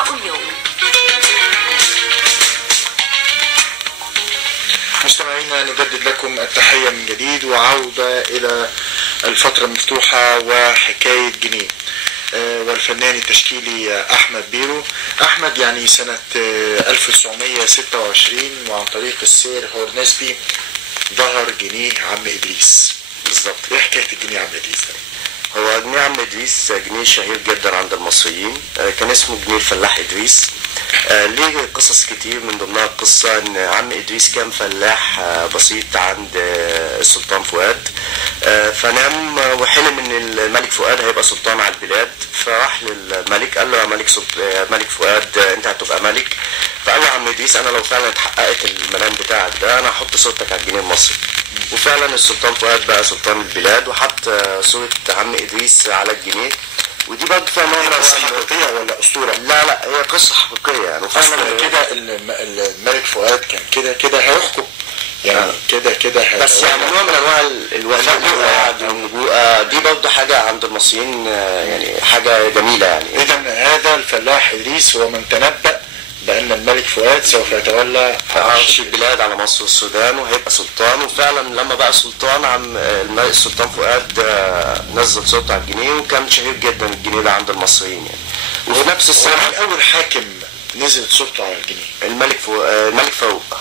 لقاء اليوم. مستمعينا، نجدد لكم التحية من جديد وعودة إلى الفترة المفتوحة وحكاية جنيه والفنان التشكيلي أحمد بيرو. أحمد يعني سنة 1926 وعن طريق السير هورنسبي ظهر جنيه عم إدريس. بالظبط، إيه حكاية الجنيه عم إدريس ده؟ هو جنيه عم إدريس جنيه شهير جدا عند المصريين، كان اسمه جنيه الفلاح إدريس. ليه قصص كتير، من ضمنها القصة ان عم ادريس كان فلاح بسيط عند السلطان فؤاد، فنام وحلم ان الملك فؤاد هيبقى سلطان على البلاد، فراح للملك قال له يا ملك فؤاد انت هتبقى ملك. فقال له عم ادريس انا لو فعلا اتحققت المنام بتاعك ده انا هحط صورتك على الجنيه المصري. وفعلا السلطان فؤاد بقى سلطان البلاد وحط صورة عم ادريس على الجنيه. ودي برضه فيها نوع من قصة حقيقية ولا أسطورة؟ لا هي قصة حقيقية يعني. فعلا كده الملك فؤاد كان كده هيحكم يعني كده بس يعني نوع من انواع الوفاء والنبوءة دي برضه حاجة عند المصريين يعني حاجة جميلة يعني. إذا هذا الفلاح إدريس هو من تنبأ بأن الملك فؤاد سوف يتولى عرش البلاد على مصر والسودان وهيبقى سلطان. وفعلا لما بقى سلطان السلطان فؤاد نزل صوته على الجنيه، وكان شهير جدا الجنيه ده عند المصريين يعني. وفي نفس السنة أول حاكم نزلت صورته على الجنيه الملك فاروق.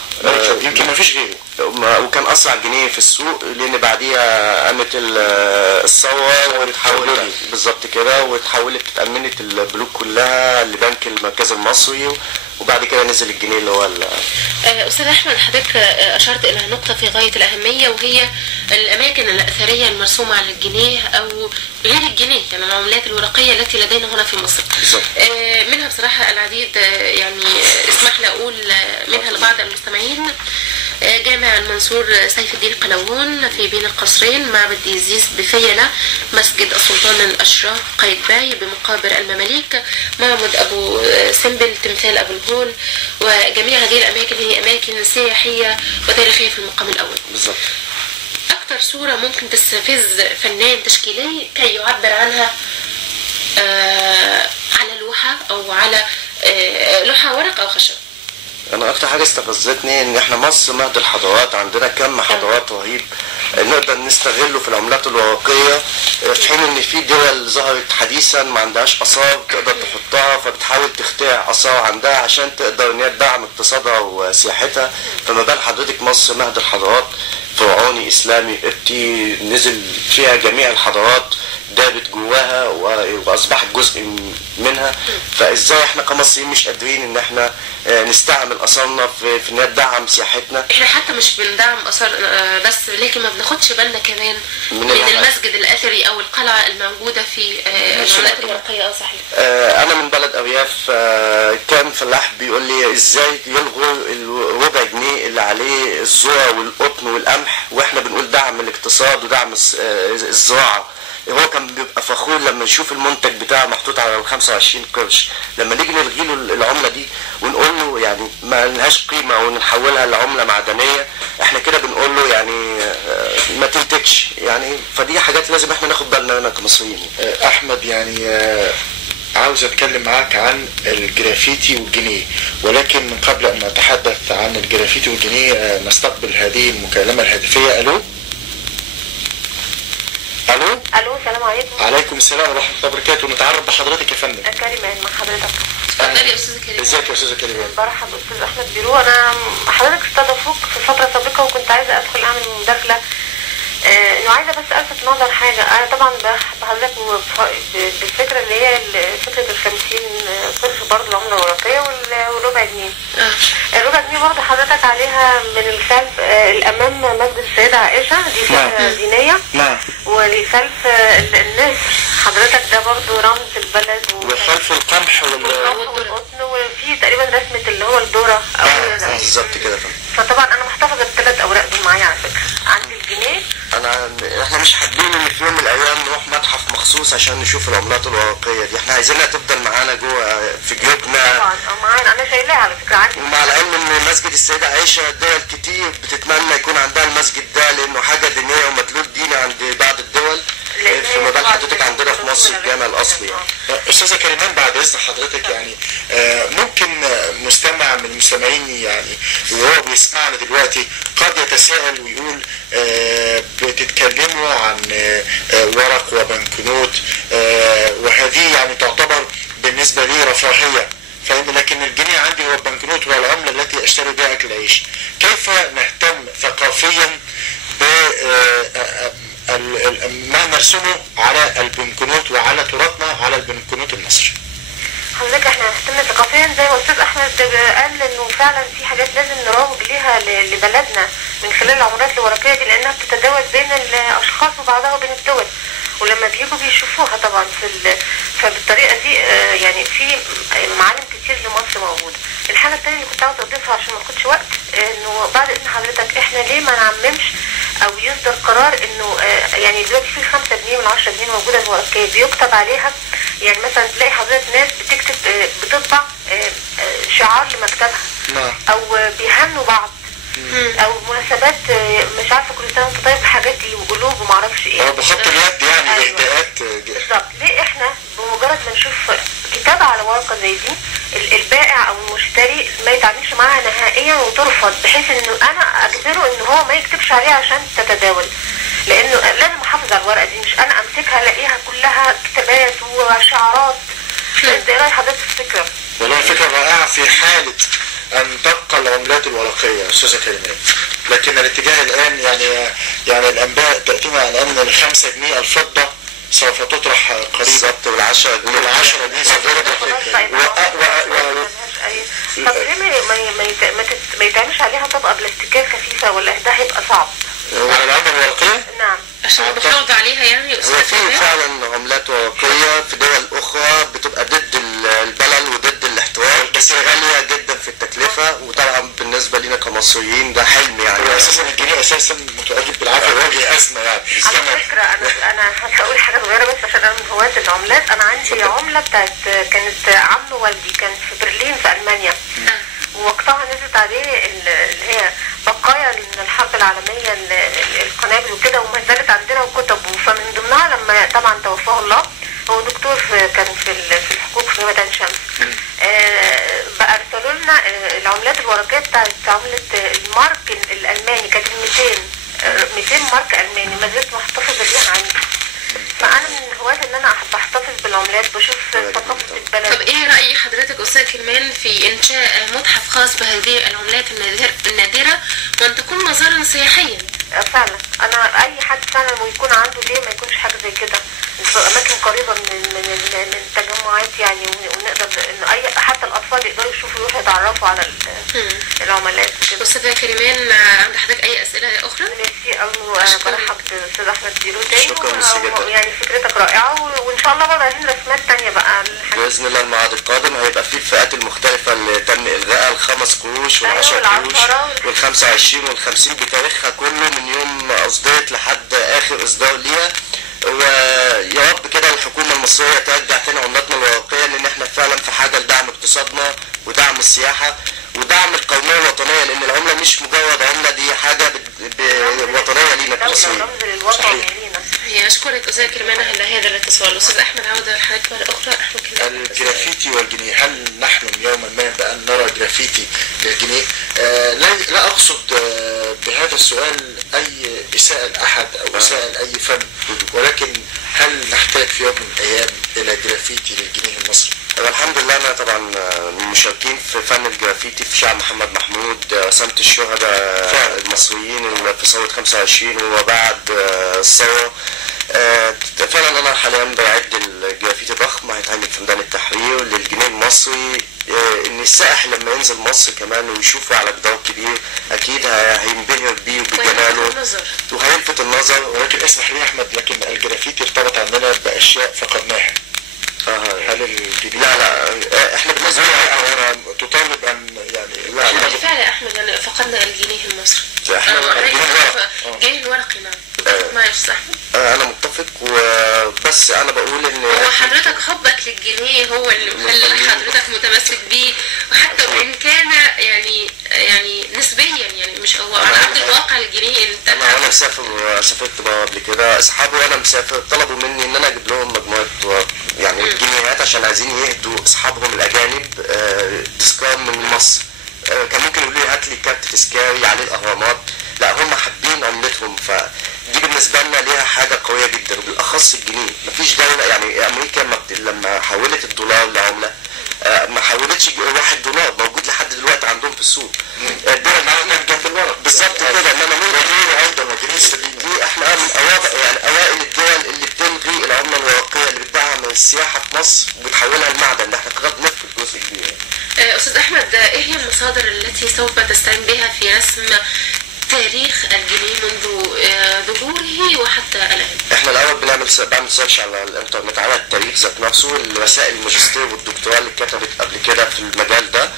يمكن ما فيش غيره، وكان اسرع جنيه في السوق لان بعديها قامت الثوره واتحولت بالظبط كده، واتحولت اتأمنت البنوك كلها لبنك المركزي المصري، وبعد كده نزل الجنيه اللي هو استاذ احمد، حضرتك اشرت الى نقطه في غايه الاهميه، وهي الاماكن الاثريه المرسومه على الجنيه او غير الجنيه، يعني العملات الورقيه التي لدينا هنا في مصر. منها بصراحه العديد، يعني اسمح لي اقول منها لبعض المستمعين: جامع المنصور سيف الدين قلاوون في بين القصرين، معبد إيزيس بفيلة، مسجد السلطان الأشراف قايتباي بمقابر المماليك، معبد أبو سمبل، تمثال أبو الهول. وجميع هذه الأماكن هي أماكن سياحية وتاريخية في المقام الأول. بالظبط. أكثر صورة ممكن تستفز فنان تشكيلي كي يعبر عنها على لوحة أو على لوحة ورق أو خشب؟ انا اكتر حاجه استفزتني ان احنا مصر مهد الحضارات، عندنا كم حضارات رهيب نقدر نستغله في العملات الورقيه، في حين ان في دول ظهرت حديثا ما عندهاش اثار تقدر تحطها، فبتحاول تخترع اثار عندها عشان تقدر ان هي تدعم اقتصادها وسياحتها. فما بال حضرتك مصر مهد الحضارات، فرعوني اسلامي قبطي، نزل فيها جميع الحضارات، دابت جواها واصبحت جزء منها. فازاي احنا كمصريين مش قادرين ان احنا نستعمل اثارنا في ان تدعم سياحتنا؟ احنا حتى مش بندعم اثار بس، لكن ما بناخدش بالنا كمان من المسجد الاثري او القلعه الموجوده في العملات الورقيه. صحيح. انا من بلد ارياف، كان فلاح بيقول لي ازاي يلغوا الربع جنيه اللي عليه الذره والقطن والقمح، واحنا بنقول دعم الاقتصاد ودعم الزراعه. هو كان بيبقى فخور لما يشوف المنتج بتاعه محطوط على 25 قرش. لما نيجي نلغي له العمله دي ونقول له يعني ما لهاش قيمه ونحولها لعمله معدنيه، احنا كده بنقول له يعني ما تنتجش يعني. فدي حاجات لازم احنا ناخد بالنا منها كمصريين. احمد، يعني عاوز اتكلم معاك عن الجرافيتي والجنيه، ولكن من قبل ان نتحدث عن الجرافيتي والجنيه نستقبل هذه المكالمه الهاتفيه. الو السلام عليكم. عليكم السلام ورحمه الله وبركاته. نتعرف بحضرتك يا فندم. كريمان مع حضرتك. اتفضلي يا استاذه كريمان. ازيك يا استاذه كريمان؟ برحب باستاذ احمد بيرو. انا حضرتك استضافوك في فتره سابقه وكنت عايزه ادخل اعمل مداخله، انه عايزه بس الفت نظر حاجه. انا طبعا بحضرتك بالفكره اللي هي فكره ال50 قرش برضه العمله الورقيه والربع جنيه. الربع جنيه برضه حضرتك عليها من الخلف الامام مسجد السيده عائشه، دي فكره دينيه. نعم. ولخلف النسر حضرتك ده برضه رمز البلد، وخلف القمح والقطن، وفي تقريبا رسمه اللي هو الذره او بالظبط كده. فطبعا انا محتفظه ب3 اوراق دول معايا على فكره. عندي الجنيه. احنا مش حابين ان في يوم من الايام نروح متحف مخصوص عشان نشوف العملات الورقيه دي، احنا عايزينها تفضل معانا جوه في جيوبنا. طبعا معانا، انا شايلاها على فكره عندي. ومع العلم ان مسجد السيده عائشه دول كتير بتتمنى يكون عندها المسجد ده، لانه حاجه دينيه ومدلول ديني عند بعض الدول. في مجال حضرتك عندنا في مصر الجامع الاصلي يعني. استاذه كريمان بعد اذن حضرتك يعني ممكن مستمع من المستمعين يعني وهو بيسمعنا دلوقتي قد يتساءل ويقول بتتكلموا عن ورق وبنكنوت وهذه يعني تعتبر بالنسبه لي رفاهيه، لكن الجنيه عندي هو البنكنوت هو العمله التي اشتري بها اكل عيش. كيف نهتم ثقافيا ما نرسمه على البنكنوت وعلى تراثنا على البنكنوت المصري؟ حضرتك احنا هنهتم ثقافيا زي ما استاذ احمد قال انه فعلا في حاجات لازم نروج ليها لبلدنا من خلال العملات الورقيه دي، لانها بتتداول بين الاشخاص وبعضها وبين الدول، ولما بيجوا بيشوفوها طبعا فبالطريقه دي يعني في معالم كتير لمصر موجوده. الحاجه الثانيه اللي كنت عاوزه اضيفها عشان ما اخدش وقت انه بعد اذن حضرتك احنا ليه ما نعممش او يصدر قرار انه يعني دلوقتي في 5 جنيه وال10 جنيه موجوده الورقيه بيكتب عليها، يعني مثلا تلاقي حضرتك ناس بتكتب بتطبع شعار لمكتبها او بيهنوا بعض او مناسبات مش عارفه كل سنه وانت طيب الحاجات دي وقلوب وما اعرفش ايه بخط اليد يعني اهداءات بالظبط. ليه احنا بمجرد ما نشوف كتابه على ورقه زي دي البائع او المشتري ما يتعاملش معاها نهائيا وترفض، بحيث انه انا اجبره ان هو ما يكتبش عليها عشان تتداول، لانه لازم احافظ على الورقه دي، مش انا امسكها الاقيها كلها كتابات وشعارات. انت ايه راي حضرتك في الفكره؟ والله فكره رائعه في حاله ان تبقى العملات الورقيه استاذه كريمان، لكن الاتجاه الان يعني الانباء تاتينا عن ان ال5 جنيه الفضه سوف تطرح قريبا بالظبط، وال10 جنيه سوف تطرح. طب ليه ما يتعملش عليها طبقه بلاستيكيه خفيفه ولا ده هيبقى صعب؟ على العمله الورقيه؟ نعم عشان بتحافظ عليها يعني. هو في فعلا عملات ورقيه في دول اخرى بتبقى ضد البلل وضد الاحتواء، بس غاليه جدا في التكلفه، وطبعا بالنسبه لنا كمصريين ده حلم يعني. اساسا الجنيه اساسا متواجد بالعافيه واجه ازمه يعني. على فكره انا هقول حاجه صغيره بس عشان انا من هواة العملات. انا عندي عمله بتاعت كانت عم والدي كان في برلين في المانيا، ووقتها نزلت عليه اللي هي بقايا من الحرب العالميه القنابل وكده، وما زالت عندنا وكتبه، فمن ضمنها لما طبعا توفاه الله هو دكتور كان في الحقوق في ميدان شمس، بقى ارسلوا لنا العملات الورقيه بتاعت عمله المارك الالماني، كانت 200 مارك الماني، ما زلت محتفظه بيها عندي. فانا من هواة ان انا بحتفظ بالعملات، بشوف ثقافه البلد. طب ايه راي حضرتك استاذ كريمان في انشاء متحف خاص بهذه العملات النادره وان تكون مزارا سياحيا؟ فعلا انا اي حد فعلا ويكون عنده ليه ما يكونش حاجه زي كده في اماكن قريبه من التجمعات يعني، ونقدر ان اي حتى الاطفال يقدروا يشوفوا يروحوا يتعرفوا على العملات وكده. استاذه كريمان عند حضرتك اي اسئله اخرى؟ ميرسي قوي، برحب باستاذ احمد بيرو تاني. شكرا يعني فكرتك رائعه، وان شاء الله برضه عايزين رسمات ثانيه بقى باذن الله. الميعاد القادم هيبقى فيه الفئات المختلفه اللي تم الغائها، ال5 قروش وال10 قروش وال25 وال50 بتاريخها كله من يوم اصدرت لحد اخر اصدار ليها. ويا رب كده الحكومه المصريه ترجع تاني عملاتنا الورقيه، لان احنا فعلا في حاجه لدعم اقتصادنا ودعم السياحه ودعم القوميه الوطنيه، لان العمله مش مجرد عمله، دي حاجه وطنيه لينا كمصريين. اشكرك استاذ كريمان على هذا الاتصال. استاذ احمد عوده لحضرتك مره اخرى. احمد الجرافيتي والجنيه، هل نحلم يوما ما بان نرى جرافيتي للجنيه؟ لا اقصد بهذا السؤال اي اساءه لاحد او اساءه لاي فن، ولكن هل نحتاج في يوم من الايام الى جرافيتي للجنيه المصري؟ الحمد لله انا طبعا من المشاركين في فن الجرافيتي في شعب محمد محمود، رسمة الشهداء المصريين في ثورة 25 وبعد الثورة. فعلا انا حاليا بعد الجرافيتي ضخم هيتعمل في ميدان التحرير للجنيه المصري، ان السائح لما ينزل مصر كمان ويشوفه على جدار كبير اكيد هينبهر بيه وبجماله وهيلفت النظر. ولكن اسمح لي يا احمد، لكن الجرافيتي ارتبط عندنا باشياء فقدناها. هل الجديد؟ لا احنا بالنسبه لنا تطالب ان يعني لا بالفعل يا احمد يعني فقدنا الجنيه المصري. احنا الجنيه الورقي. نعم متفق معي يا استاذ احمد. انا متفق، وبس انا بقول ان هو حضرتك حبك للجنيه هو اللي مخلي حضرتك متمسك بيه، وحتى وان كان يعني نسبيا يعني مش هو على ارض الواقع الجنيه انا سافرت بره قبل كده، اصحابي وانا مسافر طلبوا مني ان انا اجيب لهم مجموعه عشان عايزين يهدوا اصحابهم الاجانب تذكار من مصر. كان ممكن يقولوا لي هات لي كارت تذكاري عليه الاهرامات، لا هم حابين عملتهم، فدي بالنسبه لنا ليها حاجه قويه جدا، وبالاخص الجنيه. مفيش دوله يعني امريكا لما حولت الدولار لعمله ما حولتش $1 موجود لحد دلوقتي عندهم في السوق. الدول جنب الورق بالظبط كده، انما دي احنا من اوائل الدول اللي بتلغي العمله الورقيه اللي بتدعم السياحه في مصر وبتحولها لمعدن. احنا كده بنفقد جزء كبير. أستاذ أحمد، إيه هي المصادر التي سوف تستعين بها في رسم تاريخ الجنيه منذ ظهوره وحتى الآن؟ احنا الأول بعمل سيرش على الإنترنت على التاريخ ذات نفسه، الوسائل الماجستير والدكتوراه اللي اتكتبت قبل كده في المجال ده.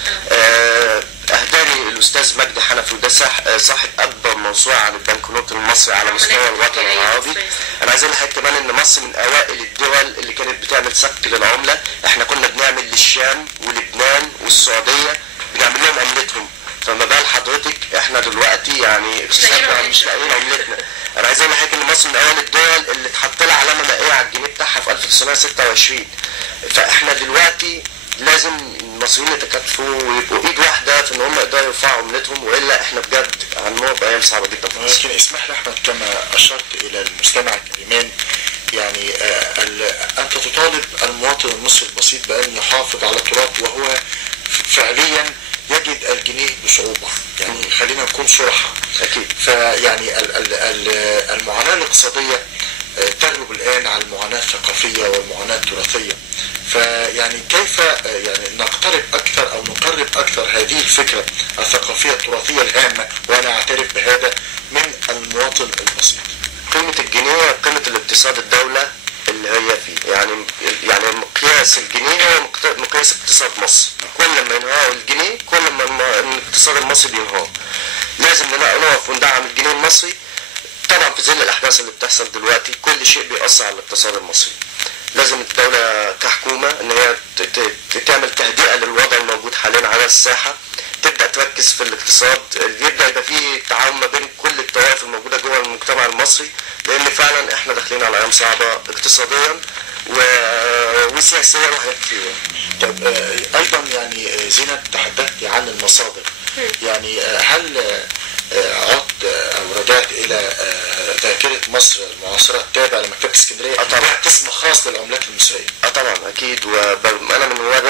أهداني الأستاذ مجدي حنفي، وده صاحب أكبر موسوعة عن البنكنوت المصري على مستوى الوطن العربي. أنا عايز أقول لحضرتك كمان إن مصر من أوائل الدول اللي كانت بتعمل سك للعملة. احنا كنا بنعمل للشام ولبنان والسعودية بنعمل لهم عملتهم، فما بال حضرتك احنا دلوقتي يعني اقتصادنا مش لاقيين عملتنا. انا عايز اقول لحضرتك ان مصر من اوائل الدول اللي اتحط لها علامه مائيه على الجنيه بتاعها في 1926. فاحنا دلوقتي لازم المصريين يتكاتفوا ويبقوا ايد واحده في ان هم يقدروا يرفعوا عملتهم، والا احنا بجد هنمر بايام صعبه جدا في مصر. لكن اسمح لي احمد، كما اشرت الى المستمع الكريمان، يعني انت تطالب المواطن المصري البسيط بان يحافظ على التراث، وهو فعليا يجد الجنيه بصعوبة. يعني خلينا نكون صراحة. أكيد. فيعني المعاناة الاقتصادية تغلب الآن على المعاناة الثقافية والمعاناة التراثية. فيعني كيف يعني نقترب أكثر أو نقرب أكثر هذه الفكرة الثقافية التراثية الهامة، وأنا أعترف بهذا، من المواطن البسيط؟ قيمة الجنيه قيمة الاقتصاد الدولة اللي هي فيه، يعني مقياس الجنيه هو مقياس اقتصاد مصر. كل ما ينهار الجنيه كل ما الاقتصاد المصري بينهار. لازم نقف وندعم الجنيه المصري. طبعا في ظل الاحداث اللي بتحصل دلوقتي كل شيء بيأثر على الاقتصاد المصري. لازم الدولة كحكومة ان هي تعمل تهدئة للوضع الموجود حاليا على الساحة، تبدأ تركز في الاقتصاد، يبدأ يبقى فيه تعاون ما بين كل الطوائف الموجودة جوه المجتمع المصري، لان فعلا احنا داخلين على ايام صعبة اقتصاديا وسياسيا وحاجات كتير. طب ايضا يعني زينب تحدثت عن المصادر، يعني هل عدت او رجعت الى ذاكرة مصر المعاصرة التابعة لمكتبة اسكندرية؟ طبعا. قسم خاص للعملات المصرية. طبعا اكيد، وانا من رواد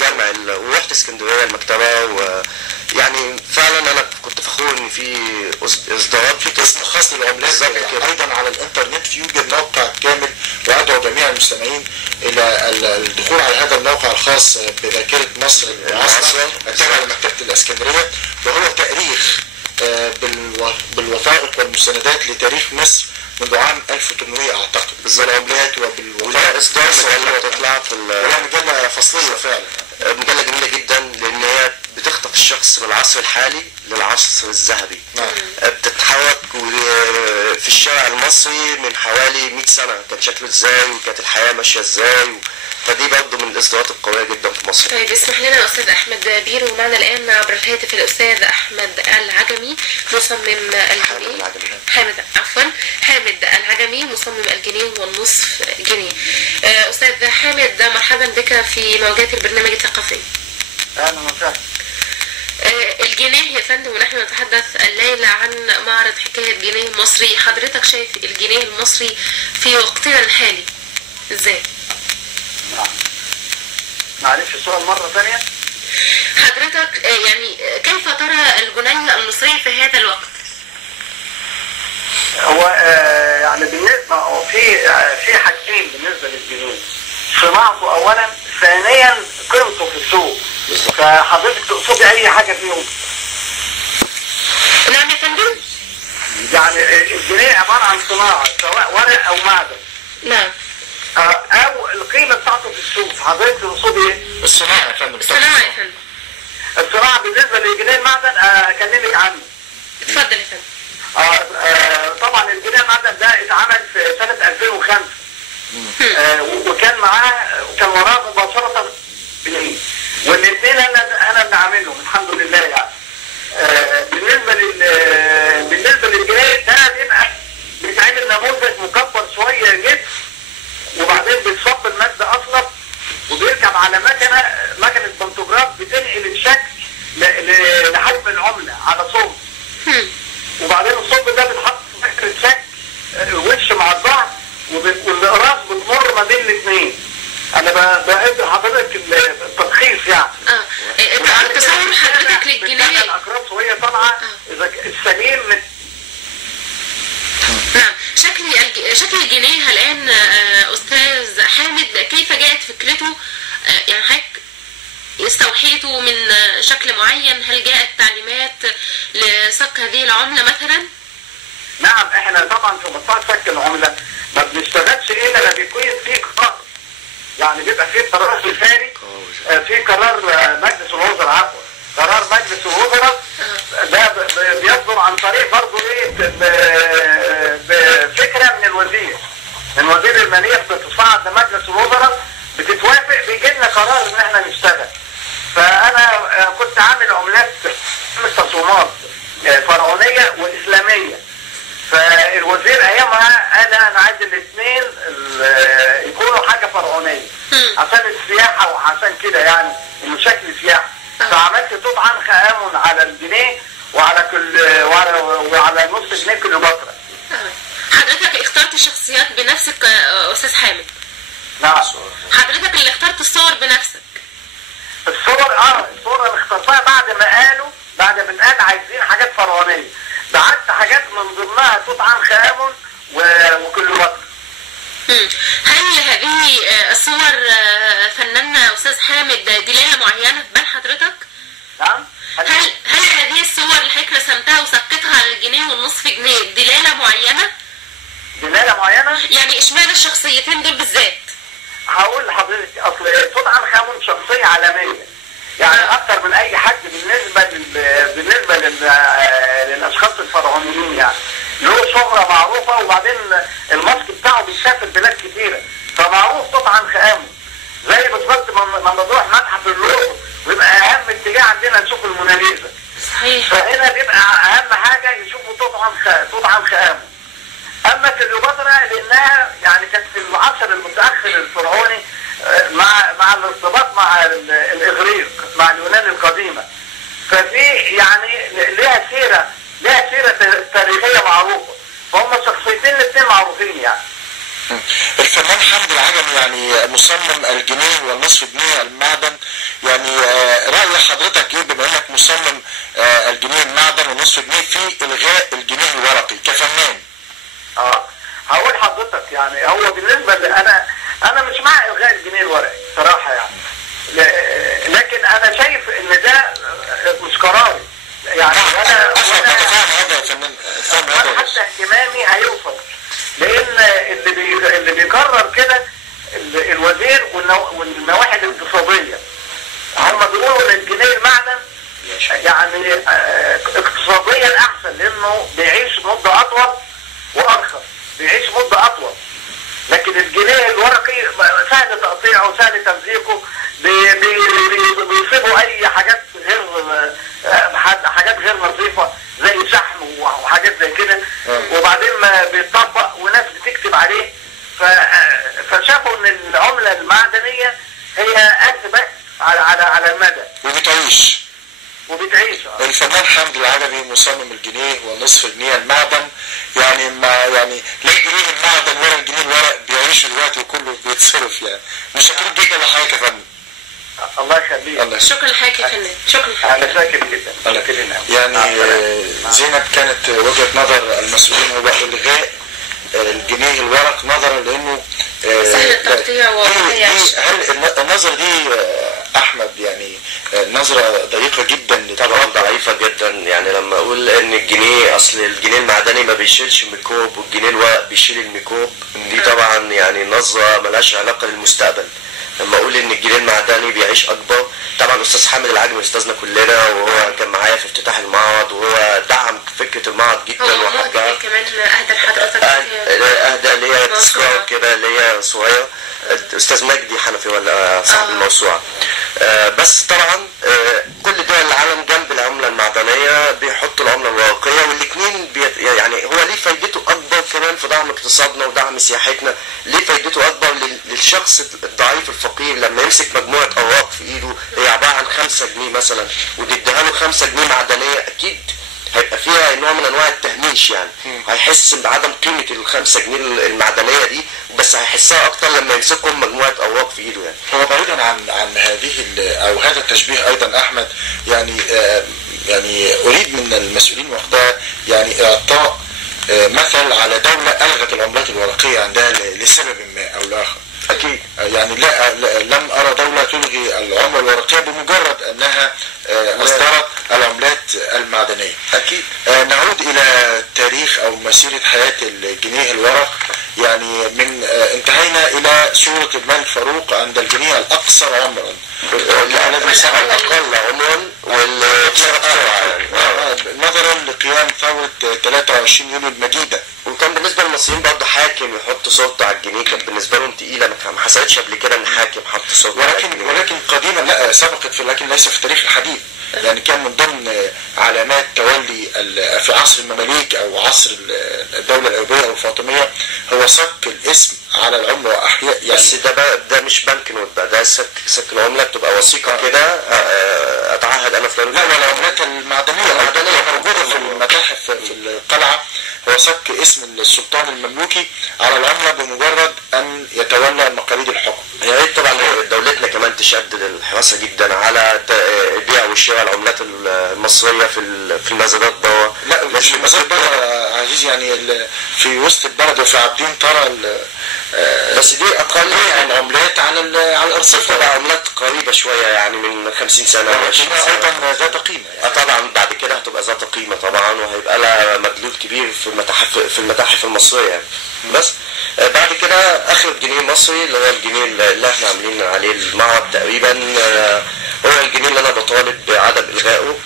جامع ورحت اسكندرية المكتبة، ويعني فعلا انا كنت فخور ان في اصدارات في قسم خاص للعملات. ايضا على الانترنت يوجد موقع كامل، وادعو جميع المستمعين الى الدخول على هذا الموقع الخاص بذاكرة مصر المعاصرة التابعة لمكتبة الاسكندرية، وهو تاريخ بالوثائق والمستندات لتاريخ مصر منذ عام 1800 اعتقد، بالعملات وبالوثائق. اصدار مجلة تطلع في مجلة فصلية فعلا، مجلة جميلة جدا، لان هي بتخطف الشخص من العصر الحالي للعصر الذهبي. بتتحرك في الشارع المصري من حوالي 100 سنة كان شكله ازاي وكانت الحياة ماشية ازاي، فدي برضه من الاصدارات القوية جدا في مصر. طيب اسمح لنا أستاذ أحمد بيرو، معنا الآن عبر الهاتف الأستاذ أحمد العجمي مصمم الجنيه. حامد العجمي مصمم الجنيه والنصف جنيه. أستاذ حامد، مرحبا بك في موجات البرنامج الثقافي. أهلا وسهلا. الجنيه يا فندم، ونحن نتحدث الليلة عن معرض حكاية جنيه مصري. حضرتك شايف الجنيه المصري في وقتنا الحالي ازاي؟ معلش السؤال مرة ثانية. حضرتك يعني كيف ترى الجنيه المصري في هذا الوقت؟ هو يعني بالنسبة في حاجتين بالنسبة للجنيه، صناعته أولا، ثانيا قيمته في السوق. فحضرتك تقصدي أي حاجة فيهم؟ نعم يا فندم؟ يعني الجنيه عبارة عن صناعة سواء ورق أو معدن. نعم. او القيمه بتاعته في السوق. حضرتك تقصدي ايه؟ الصناعه يا فندم. الصناعه يا فندم. الصناعه بالنسبه للجنيه المعدن اكلمك عنه. اتفضل يا فندم. طبعا الجنيه المعدن ده اتعمل في سنه 2005. وكان وراه مباشره جنيه، والاثنين انا اللي عاملهم الحمد لله يعني. بالنسبه للجنيه ده بيتعمل نموذج مكبر شويه جدا، وبعدين بيتصب المادة أصلا على مكنه بنتوجراف بتنقل الشكل لحجم العمله على صوب. وبعدين الصوب ده بيتحط في فكره شكل وش مع الظهر، والاقراص بتمر ما بين الاثنين. انا بعد حضرتك التلخيص يعني. تصور حضرتك للجنيه الاقراص وهي طالعه اذا السليم نعم. شكل الجنيه الان استاذ حامد، كيف جاءت فكرته؟ يعني حضرتك استوحيته من شكل معين؟ هل جاءت تعليمات لصك هذه العمله مثلا؟ نعم، احنا طبعا في مصلحه صك العمله ما بنشتغلش الا لما بيكون في قرار، يعني بيبقى في قرار استشاري، في قرار مجلس الوزراء، عفوا قرار مجلس الوزراء ده بيصدر عن طريق برضه ايه بفكره من الوزير، من وزير الماليه، بتتصعد لمجلس الوزراء، بتتوافق، بيجي لنا قرار ان احنا نشتغل. فانا كنت عامل عملات تصميمات فرعونيه واسلاميه، فالوزير ايامها قال انا عايز الاثنين يكونوا حاجه فرعونيه عشان السياحه وعشان كده يعني انه شكل سياحه. فعملت توت عنخ امون على الجنيه وعلى وعلى نص جنيه كليوباترا. حضرتك اخترت الشخصيات بنفسك استاذ حامد؟ نعم. حضرتك اللي اخترت الصور بنفسك؟ الصور انا اخترتها بعد ما قال عايزين حاجات فرعونيه، بعت حاجات من ضمنها توت عنخ امون وكليوباترا. هل هذه الصور فنانة استاذ حامد دلالة معينة في بال حضرتك؟ نعم. هل هذه الصور اللي حضرتك رسمتها وسقطها على الجنيه والنصف جنيه دلالة معينة؟ دلالة معينة؟ يعني اشمعنى الشخصيتين دول بالذات؟ هقول لحضرتك، اصل توت عنخ امون شخصية عالمية، يعني اكتر من اي حد بالنسبة للاشخاص الفرعونيين، يعني له شهرة معروفة، وبعدين الماسك بتاعه بيسافر بلاد كتيرة، فمعروف توت عنخ امون. زي بالظبط ما نروح متحف اللوفر ويبقى اهم اتجاه عندنا نشوف الموناليزا. صحيح. فهنا بيبقى اهم حاجة يشوفوا توت عنخ امون. اما كليوباترا لانها يعني كانت في العصر المتاخر الفرعوني مع الارتباط مع الاغريق، مع اليونان القديمه، ففي يعني لها سيره تاريخيه معروفه، فهم شخصيتين الاثنين معروفين يعني. الفنان حمد العجمي يعني مصمم الجنيه والنصف جنيه المعدن، يعني رأي حضرتك ايه بما انك مصمم الجنيه المعدن والنصف جنيه في الغاء الجنيه الورقي كفنان؟ هقول حضرتك يعني هو بالنسبه انا مش مع الغاء الجنيه الورقي صراحه يعني، لكن انا شايف ان ده مش قراري يعني، وانا حتى اهتمامي هيوصل، لان اللي بيقرر كده الوزير والنواحي الاقتصاديه، هم بيقولوا ان الجنيه المعدن يعني اقتصاديا احسن لانه بيعيش مده اطول وارخص، بيعيش مده اطول، لكن الجنيه الورقي سهل تقطيعه وسهل تمزيقه، بيصيبوا اي حاجات غير نظيفه زي شحم وحاجات زي كده، وبعدين ما بيتطبق وناس بتكتب عليه، فشافوا ان العمله المعدنيه هي اثبت على المدى وبتعيش. الفنان حمد العجمي مصمم الجنيه والنصف جنيه المعدن، يعني لا جنيه المعدن ولا الجنيه الورق بيعيشوا دلوقتي وكله بيتصرف، يعني مشكورين جدا لحضرتك يا فندم. الله يخليك. شكرا لحضرتك يا فنان. شكرا. انا شاكر جدا. يعني زينب كانت وجهة نظر المسؤولين هو الغاء الجنيه الورق نظرا لانه سهل التقطيع هل النظرة دي احمد يعني نظرة ضيقة جدا، طبعا ضعيفة جدا، يعني لما اقول ان الجنيه اصل الجنيه المعدني ما بيشيلش ميكروب والجنيه الورق بيشيل الميكروب، دي طبعا يعني نظرة ملهاش علاقة بالمستقبل. لما اقول ان الجنيه المعدني بيعيش اكبر، طبعا استاذ حامد العجمي استاذنا كلنا وهو كان معايا في افتتاح المعرض وهو دعم فكرة المعرض جدا وحبها. كمان اهدى لحضرتك اهدى ليا تذكار كده ليا صغير استاذ مجدي حنفي ولا صاحب الموسوعة. بس طبعا كل دول العالم جنب العملة المعدنية بيحطوا العملة الورقية، والاثنين يعني هو ليه فايدته اكبر كمان في دعم اقتصادنا ودعم سياحتنا، ليه فايدته اكبر للشخص الضعيف الفقير لما يمسك مجموعه اوراق في ايده هي عباره عن 5 جنيه مثلا وتديها له 5 جنيه معدنيه، اكيد هيبقى فيها نوع من انواع التهميش يعني. هيحس بعدم قيمه ال5 جنيه المعدنيه دي، بس هيحسها اكتر لما يمسكهم مجموعه اوراق في ايده يعني. هو بعيدا عن هذه او هذا التشبيه ايضا احمد، يعني اريد من المسؤولين وقتها يعني اعطاء مثل على دولة الغت العملات الورقية عندها لسبب ما او لاخر. اكيد يعني لم ارى دولة تلغي العملة الورقية بمجرد انها اصدرت العملات المعدنية. اكيد. نعود الى تاريخ او مسيرة حياة الجنيه الورق. يعني من انتهينا الى صورة الملك فاروق عند الجنيه الاكثر عمرا الذي سبق الاقل عمرا والاكثر بسرعه نظرا لقيام ثورة 23 يوليو المجيدة. وكان بالنسبه للمصريين برضه حاكم يحط صورته على الجنيه كانت بالنسبه لهم تقيله، ما حصلتش قبل كده ان حاكم حط صورته على الجنيه. ولكن قديما لا سبقت لكن ليس في التاريخ الحديث. يعني كان من ضمن علامات تولي في عصر المماليك او عصر الدولة الايوبية او الفاطمية هو صك الاسم على العملة واحياء يعني. بس ده مش بنك نوت بقى، ده صك العملة بتبقى وثيقة كده اتعهد انا فلان. لا والعملات المعدنية موجودة في المتاحف في القلعة هو صك اسم السلطان المملوكي على العملة بمجرد ان يتولى مقاليد الحكم. يا ريت طبعا دولتنا كمان تشدد الحراسة جدا على بيع وشراء العملات المصرية في المزادات بره. لا مش في المزادات بره عزيز، يعني في وسط البلد وفي عابدين ترى بس دي اقل يعني عملات على الارصفه. تبقى عملات قريبه شويه يعني من 50 سنه او 20 سنه ايضا ذات قيمه يعني. طبعا بعد كده هتبقى ذات قيمه طبعا وهيبقى لها مدلول كبير في المتاحف المصريه يعني. بس بعد كده اخر جنيه مصري اللي هو الجنيه اللي احنا عاملين عليه المعرض تقريبا هو الجنيه اللي انا بطالب بعدم الغائه.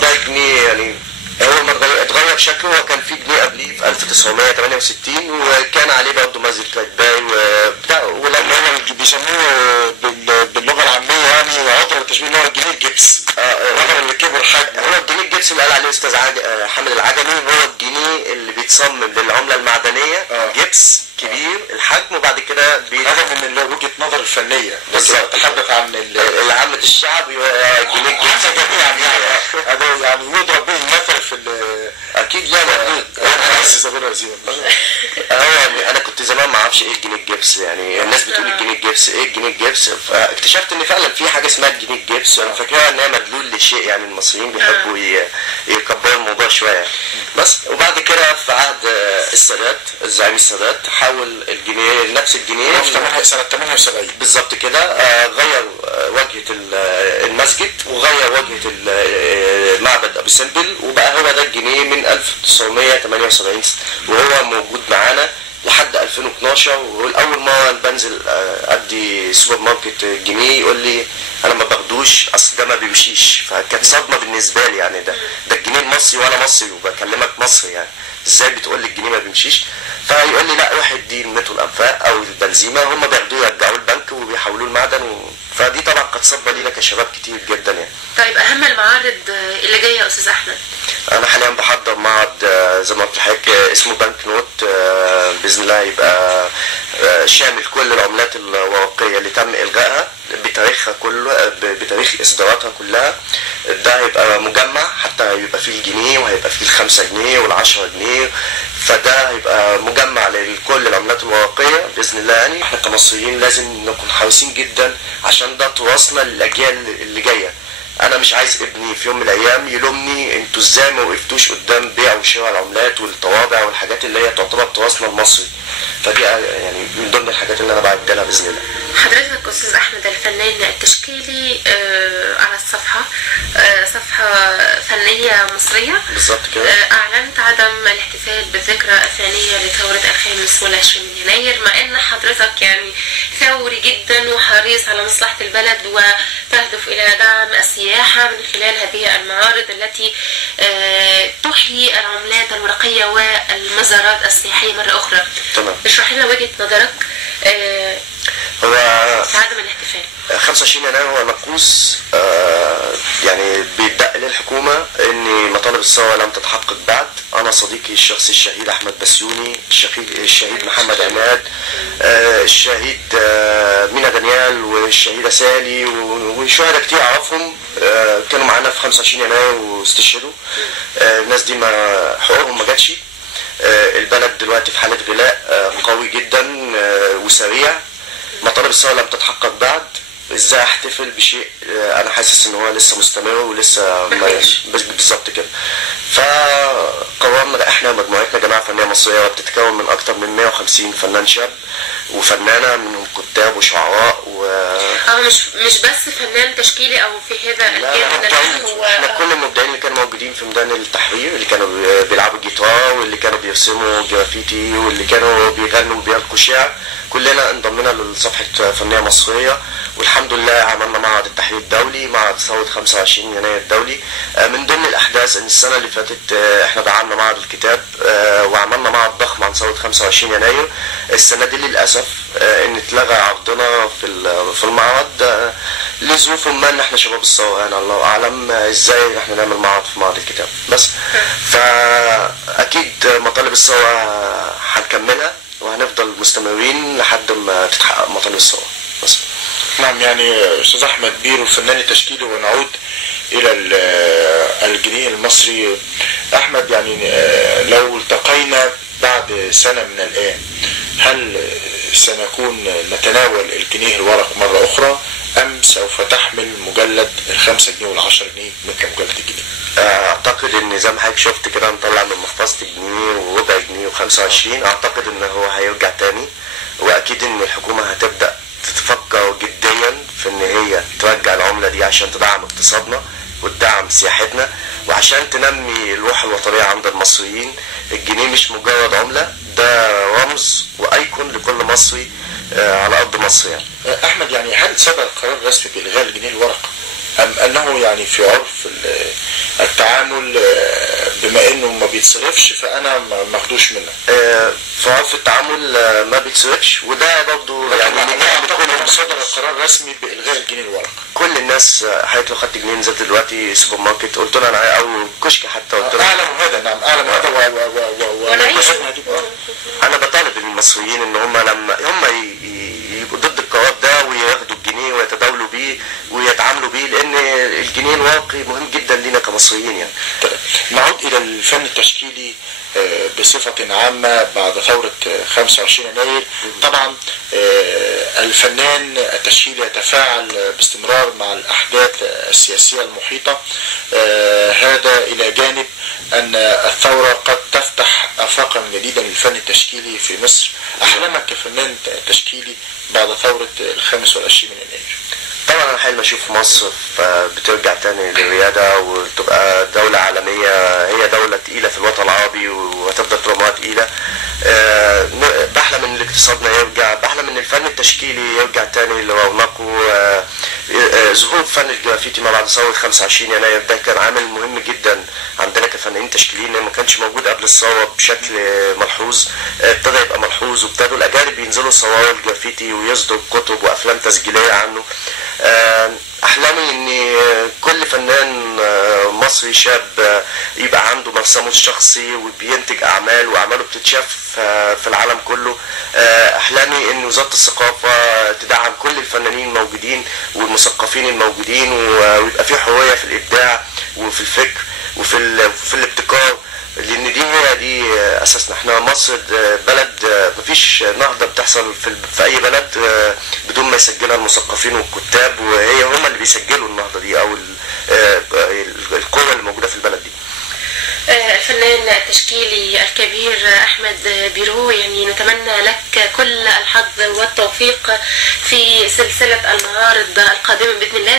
ده جنيه يعني هو ما اتغير شكله. هو كان في جنيه قبليه في 1968 وكان عليه برضه مازن كايباي وبتاع ولما هو بيسموه باللغه العاميه يعني عطر التشبيه اللي هو الجنيه الجبس. الرقم اللي كبر حجم هو الجنيه الجبس اللي قال عليه الاستاذ حامد العجمي. هو الجنيه اللي بيتصمم للعمله المعدنيه جبس كبير الحجم وبعد كده هذا من وجهه نظر الفنيه. بالظبط. تحدث عن عامه الشعب الجنيه الجبس جميعا يعني هذا يعني يضرب به المثل في اكيد لا مقلوب. انا كنت زمان ما اعرفش ايه الجنيه الجبس يعني. الناس بتقول الجنيه الجبس ايه الجنيه الجبس، فاكتشفت ان فعلا في حاجه اسمها الجنيه الجبس وانا فاكرها ان هي مدلول لشيء يعني. المصريين بيحبوا يكبروا الموضوع شويه بس. وبعد كده في عهد السادات الزعيم السادات حول الجنيه نفس الجنيه في سنه 78 بالظبط كده. غير واجهه المسجد وغير واجهه معبد ابو سمبل وبقى هو ده الجنيه من 1978 وهو موجود معانا لحد 2012. واول مره بنزل ادي سوبر ماركت جنيه يقول لي انا ما باخدوش اصل ده ما بيمشيش. فكانت صدمه بالنسبه لي يعني. ده الجنيه المصري وانا مصري وبكلمك مصري يعني ازاي بتقول لي الجنيه ما بيمشيش؟ فيقول لي لا روح ادي المترو الانفاق او البنزيمه هم بياخدوه يرجعوه البنك وبيحولوه المعدن فدي طبعا كانت صدمه لينا كشباب كتير جدا يعني. طيب اهم المعارض اللي جايه يا استاذ احمد؟ انا حاليا بحضر معرض زي ما قلت لحضرتك اسمه بنك نوت. باذن الله يبقى شامل كل العملات الورقيه اللي تم الغائها بتاريخها كله بتاريخ اصداراتها كلها. ده هيبقى مجمع حتى هيبقى فيه الجنيه وهيبقى فيه ال5 جنيه وال10 جنيه. فده هيبقى مجمع لكل العملات الورقيه باذن الله يعني. احنا كمصريين لازم نكون حريصين جدا عشان ده تراثنا للاجيال اللي جايه. انا مش عايز ابني في يوم من الايام يلومني انتوا ازاي ما وقفتوش قدام بيع وشراء العملات والطوابع والحاجات اللي هي تعتبر تراثنا المصري. فدي يعني من ضمن الحاجات اللي انا بعدلها باذن الله. حضرتك استاذ احمد الفنان التشكيلي على الصفحه صفحه فنيه مصريه بالظبط كده اعلنت عدم الاحتفال بالذكرى الثانيه لثوره 25 من يناير مع ان حضرتك يعني ثوري جدا وحريص على مصلحه البلد وتهدف الى دعم السياحه من خلال هذه المعارض التي تحيي العملات الورقيه والمزارات السياحيه مره اخرى. تمام. اشرح لنا وجهه نظرك هو في عدم الاحتفال. 25 يناير هو نقوص يعني بيدق للحكومه ان مطالب الثوره لم تتحقق بعد. انا صديقي الشخصي الشهيد احمد بسيوني، الشهيد محمد عماد، الشهيد مينا والشهيدة سالي وشهداء كتير أعرفهم كانوا معانا في 25 يناير واستشهدوا. الناس دي ما حقوقهم ما جاتش. البلد دلوقتي في حالة غلاء قوي جدا وسريع. مطالب الثورة لم تتحقق بعد. ازاي احتفل بشيء انا حاسس ان هو لسه مستمر ولسه بالظبط كده. فقررنا احنا مجموعتنا جماعة فنية مصرية بتتكون من اكتر من 150 فنان شاب وفنانة منهم كتاب وشعراء مش بس فنان تشكيلي او في هذا الجانب. هو احنا كل المبدعين اللي كانوا موجودين في ميدان التحرير اللي كانوا بيلعبوا جيتار واللي كانوا بيرسموا جرافيتي واللي كانوا بيغنوا وبيلقوا شعر كلنا انضمينا لصفحة فنية مصرية. والحمد لله عملنا معرض التحرير الدولي، معرض ثورة 25 يناير الدولي. من ضمن الأحداث إن السنة اللي فاتت إحنا دعمنا معرض الكتاب وعملنا معرض ضخم عن ثورة 25 يناير. السنة دي للأسف إن اتلغى عرضنا في المعرض لظروف ما إن إحنا شباب الثورة يعني الله أعلم إزاي إحنا نعمل معرض في معرض الكتاب بس. فأكيد مطالب الثورة هنكملها وهنفضل مستمرين لحد ما تتحقق مطالب الثورة بس. نعم، يعني أستاذ أحمد بيرو الفنان التشكيلي، ونعود إلى الجنيه المصري. أحمد، يعني لو التقينا بعد سنة من الآن هل سنكون نتناول الجنيه الورق مرة أخرى أم سوف تحمل مجلد 5 جنيه وال10 جنيه مثل مجلد الجنيه؟ أعتقد إن زي ما حضرتك شفت كده نطلع من محفظة الجنيه وربع جنيه و25. أعتقد إن هو هيرجع تاني، وأكيد إن الحكومة هتبدأ تفكر جديا في ان هي ترجع العملة دي عشان تدعم اقتصادنا وتدعم سياحتنا وعشان تنمي الروح الوطنية عند المصريين. الجنيه مش مجرد عملة، ده رمز وايكون لكل مصري على ارض مصر يعني. احمد، يعني هل صدر قرار رسمي بإلغاء الجنيه الورق ام انه يعني في عرف التعامل بما انه ما بيتصرفش فانا ما اخدوش منه؟ في عرف التعامل ما بيتصرفش، وده برضه يعني كل صدر قرار رسمي بإلغاء الجنيه الورق. كل الناس حضرتك لو خدت جنيه نزلت دلوقتي سوبر ماركت قلت له انا او كشك حتى قلت له اعلم هذا. نعم، اعلم هذا انا بطالب المصريين ان هم لما هم يبقوا ضد القرار ده وياخدوا الجنيه ويتداولوا بيه ويتعاملوا بيه، لان الجنيه الواقي مهم جدا لينا كمصريين يعني. نعود الى الفن التشكيلي بصفة عامة بعد ثورة 25 يناير. طبعا الفنان التشكيلي يتفاعل باستمرار مع الأحداث السياسية المحيطة، هذا إلى جانب أن الثورة قد تفتح آفاقا جديدة للفن التشكيلي في مصر. أحلامك كفنان تشكيلي بعد ثورة 25 يناير؟ طبعا انا حلم اشوف مصر بترجع تاني للرياده وتبقى دوله عالميه، هي دوله تقيله في الوطن العربي وهتفضل طول عمرها تقيله. بحلم ان اقتصادنا يرجع، بحلم ان الفن التشكيلي يرجع تاني لرونقه. ظهور فن الجرافيتي ما بعد ثوره 25 يناير ده كان عامل مهم جدا عندنا كفنانين تشكيليين، ما كانش موجود قبل الثوره بشكل ملحوظ. ابتدى يبقى ملحوظ وابتدوا الاجانب ينزلوا يصوروا الجرافيتي ويصدروا كتب وافلام تسجيليه عنه. احلامي ان كل فنان مصري شاب يبقى عنده مرسمه الشخصي وبينتج اعمال واعماله بتتشاف في العالم كله. احلامي ان وزارة الثقافة تدعم كل الفنانين الموجودين والمثقفين الموجودين ويبقى في حرية في الابداع وفي الفكر وفي الابتكار، لان دي اساسنا. احنا مصر بلد مفيش نهضة بتحصل في اي بلد بدون ما يسجلها المثقفين والكتاب، هم اللي بيسجلوا النهضة دي او القوة اللي موجودة في البلد دي. الفنان التشكيلي الكبير أحمد بيرو، يعني نتمنى لك كل الحظ والتوفيق في سلسلة المعارض القادمة بإذن الله.